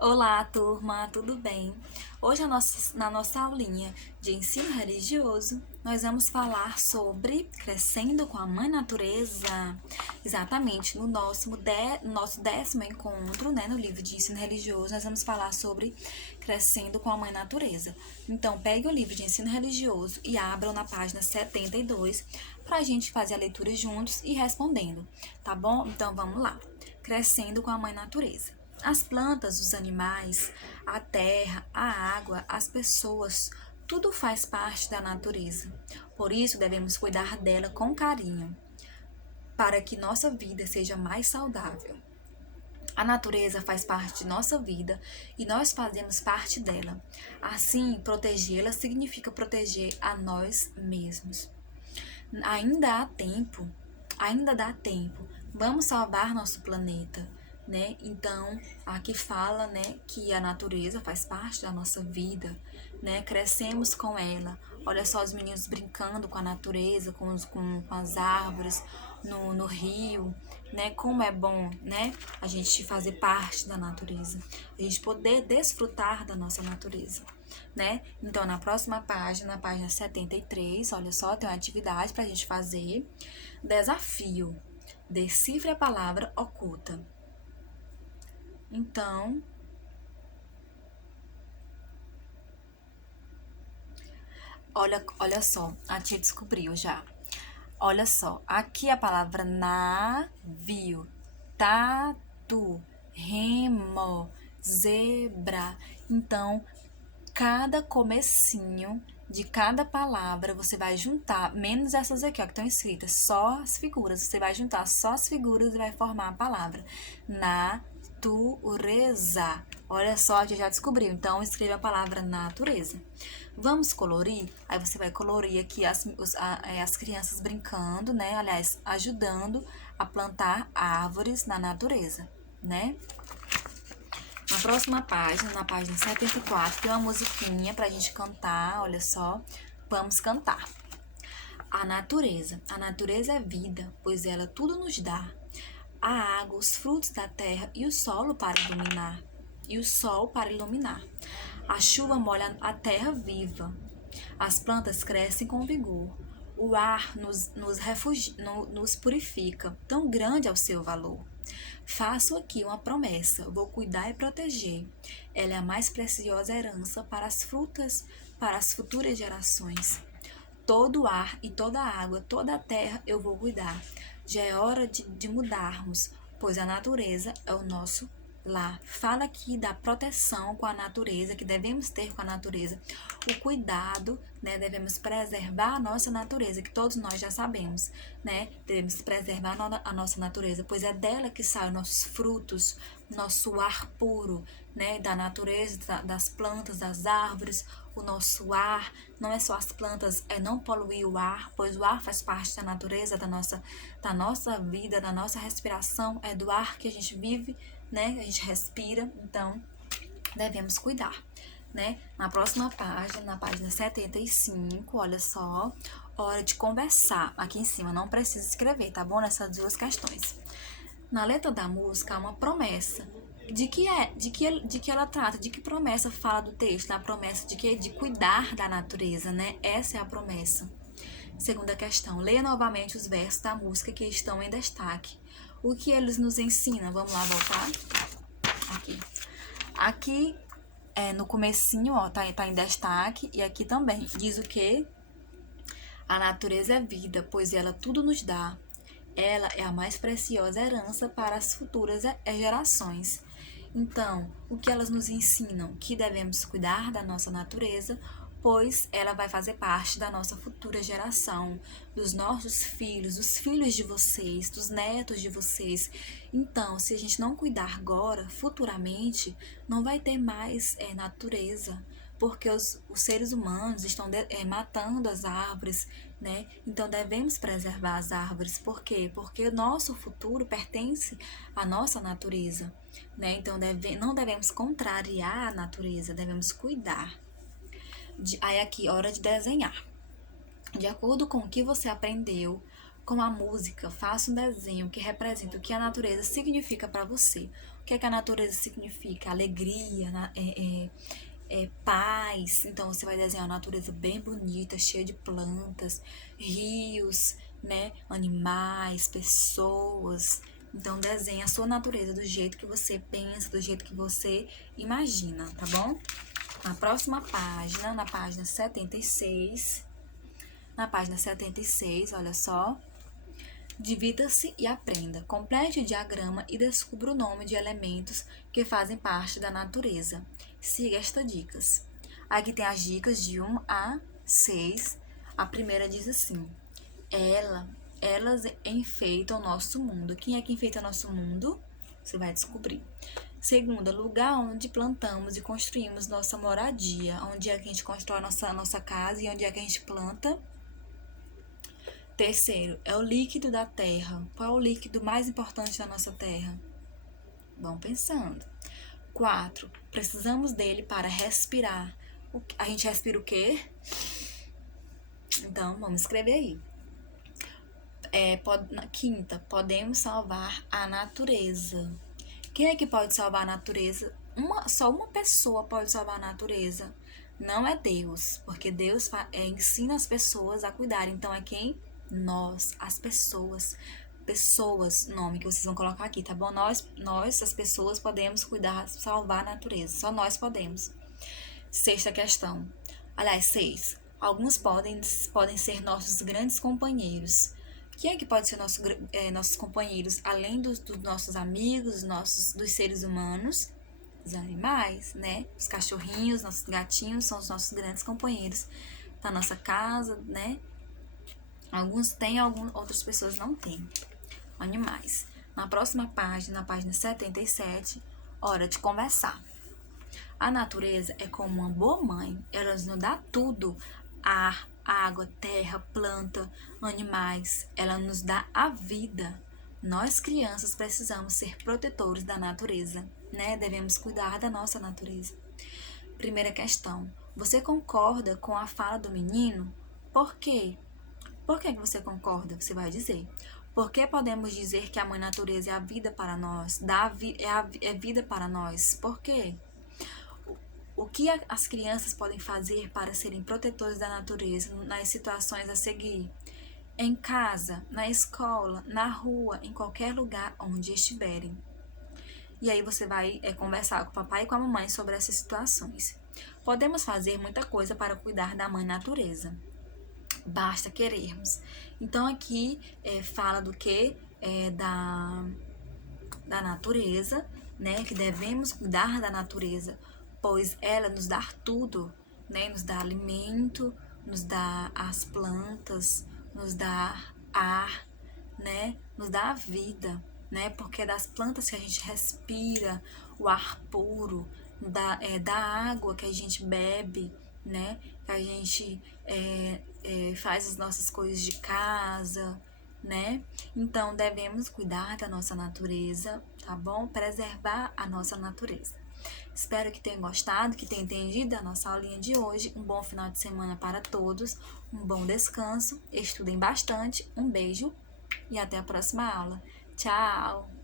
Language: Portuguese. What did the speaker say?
Olá, turma, tudo bem? Hoje, na nossa aulinha de ensino religioso, nós vamos falar sobre Crescendo com a Mãe Natureza. Exatamente, nosso 10º encontro, né, no livro de ensino religioso, nós vamos falar sobre Crescendo com a Mãe Natureza. Então, pegue o livro de ensino religioso e abra na página 72 para a gente fazer a leitura juntos e respondendo, tá bom? Então, vamos lá. Crescendo com a Mãe Natureza. As plantas, os animais, a terra, a água, as pessoas, tudo faz parte da natureza. Por isso, devemos cuidar dela com carinho, para que nossa vida seja mais saudável. A natureza faz parte de nossa vida e nós fazemos parte dela. Assim, protegê-la significa proteger a nós mesmos. Ainda há tempo, ainda dá tempo. Vamos salvar nosso planeta, né? Então, aqui fala, né, que a natureza faz parte da nossa vida, né? Crescemos com ela. Olha só os meninos brincando com a natureza, com as árvores, no rio, né? Como é bom, né? A gente fazer parte da natureza, a gente poder desfrutar da nossa natureza, né? Então, na próxima página, na página 73, olha só, tem uma atividade para a gente fazer. Desafio: decifre a palavra oculta. Então, olha só, a tia descobriu já. Olha só, aqui a palavra navio, tatu, remo, zebra. Então, cada comecinho de cada palavra você vai juntar, menos essas aqui, ó, que estão escritas, só as figuras. Você vai juntar só as figuras e vai formar a palavra. Natureza. Olha só, a gente já descobriu. Então, escreva a palavra natureza. Vamos colorir? Aí você vai colorir aqui as crianças brincando, né? Aliás, ajudando a plantar árvores na natureza, né? Na próxima página, na página 74, tem uma musiquinha pra gente cantar, olha só. Vamos cantar. A natureza. A natureza é vida, pois ela tudo nos dá. A água, os frutos da terra e o solo para iluminar. E o sol para iluminar. A chuva molha a terra viva. As plantas crescem com vigor. O ar nos purifica, tão grande é o seu valor. Faço aqui uma promessa, vou cuidar e proteger. Ela é a mais preciosa herança para as frutas, para as futuras gerações. Todo o ar e toda a água, toda a terra eu vou cuidar. Já é hora de mudarmos, pois a natureza é o nosso lar. Fala aqui da proteção com a natureza, que devemos ter com a natureza. O cuidado, né? Devemos preservar a nossa natureza, que todos nós já sabemos, né? Devemos preservar a nossa natureza, pois é dela que saem nossos frutos, nosso ar puro, né? Da natureza, das plantas, das árvores, o nosso ar. Não é só as plantas, é não poluir o ar, pois o ar faz parte da natureza, da nossa vida, da nossa respiração, é do ar que a gente vive, né? A gente respira, então devemos cuidar, né? Na próxima página, na página 75, olha só, hora de conversar. Aqui em cima não precisa escrever, tá bom? Nessas duas questões. Na letra da música há uma promessa. De que ela trata? De que promessa fala do texto? A promessa de que? De cuidar da natureza, né? Essa é a promessa. Segunda questão. Leia novamente os versos da música que estão em destaque. O que eles nos ensinam? Vamos lá voltar? Aqui no comecinho, ó, tá em destaque. E aqui também. Diz o quê? A natureza é vida, pois ela tudo nos dá. Ela é a mais preciosa herança para as futuras gerações. Então, o que elas nos ensinam? Que devemos cuidar da nossa natureza, pois ela vai fazer parte da nossa futura geração, dos nossos filhos, dos filhos de vocês, dos netos de vocês. Então, se a gente não cuidar agora, futuramente, não vai ter mais natureza, porque os seres humanos estão matando as árvores, né? Então devemos preservar as árvores. Por quê? Porque o nosso futuro pertence à nossa natureza, né? Então não devemos contrariar a natureza, devemos cuidar. Aí aqui, hora de desenhar. De acordo com o que você aprendeu com a música, faça um desenho que representa o que a natureza significa para você. que a natureza significa? Alegria, paz. Então você vai desenhar uma natureza bem bonita, cheia de plantas, rios, né? Animais, pessoas. Então desenha a sua natureza do jeito que você pensa, do jeito que você imagina, tá bom? Na próxima página, na página 76. Na página 76, olha só. Divida-se e aprenda. Complete o diagrama e descubra o nome de elementos que fazem parte da natureza. Siga estas dicas. Aqui tem as dicas de 1 a 6. A primeira diz assim: elas enfeitam o nosso mundo. Quem é que enfeita o nosso mundo? Você vai descobrir. Segunda, lugar onde plantamos e construímos nossa moradia. Onde é que a gente constrói a nossa casa e onde é que a gente planta? Terceiro, é o líquido da terra. Qual é o líquido mais importante da nossa terra? Vão pensando. 4, precisamos dele para respirar. A gente respira o quê? Então, vamos escrever aí. Quinta, podemos salvar a natureza. Quem é que pode salvar a natureza? Só uma pessoa pode salvar a natureza. Não é Deus, porque Deus ensina as pessoas a cuidar. Então, é quem? Nós, as pessoas. Pessoas, nome que vocês vão colocar aqui, tá bom? Nós, as pessoas, podemos cuidar, salvar a natureza. Só nós podemos. Sexta questão. Aliás, 6. Alguns podem ser nossos grandes companheiros. Quem é que pode ser nossos companheiros, além dos nossos amigos, dos seres humanos? Os animais, né? Os cachorrinhos, nossos gatinhos são os nossos grandes companheiros da nossa casa, né? Alguns têm, outras pessoas não têm. Animais. Na próxima página, na página 77, hora de conversar. A natureza é como uma boa mãe, ela nos dá tudo: ar, água, terra, planta, animais, ela nos dá a vida. Nós, crianças, precisamos ser protetores da natureza, né? Devemos cuidar da nossa natureza. Primeira questão. Você concorda com a fala do menino? Por quê? Por que você concorda? Você vai dizer. Por que podemos dizer que a mãe natureza é a vida para nós? É vida para nós. Por quê? O que as crianças podem fazer para serem protetores da natureza nas situações a seguir? Em casa, na escola, na rua, em qualquer lugar onde estiverem. E aí você vai conversar com o papai e com a mamãe sobre essas situações. Podemos fazer muita coisa para cuidar da mãe natureza. Basta querermos. Então aqui fala do que? Da natureza, né? Que devemos cuidar da natureza, pois ela nos dá tudo, né? Nos dá alimento, nos dá as plantas, nos dá ar, né? Nos dá a vida, né? Porque é das plantas que a gente respira o ar puro, da água que a gente bebe, né? Que a gente faz as nossas coisas de casa, né? Então, devemos cuidar da nossa natureza, tá bom? Preservar a nossa natureza. Espero que tenham gostado, que tenham entendido a nossa aulinha de hoje. Um bom final de semana para todos, um bom descanso, estudem bastante, um beijo e até a próxima aula. Tchau!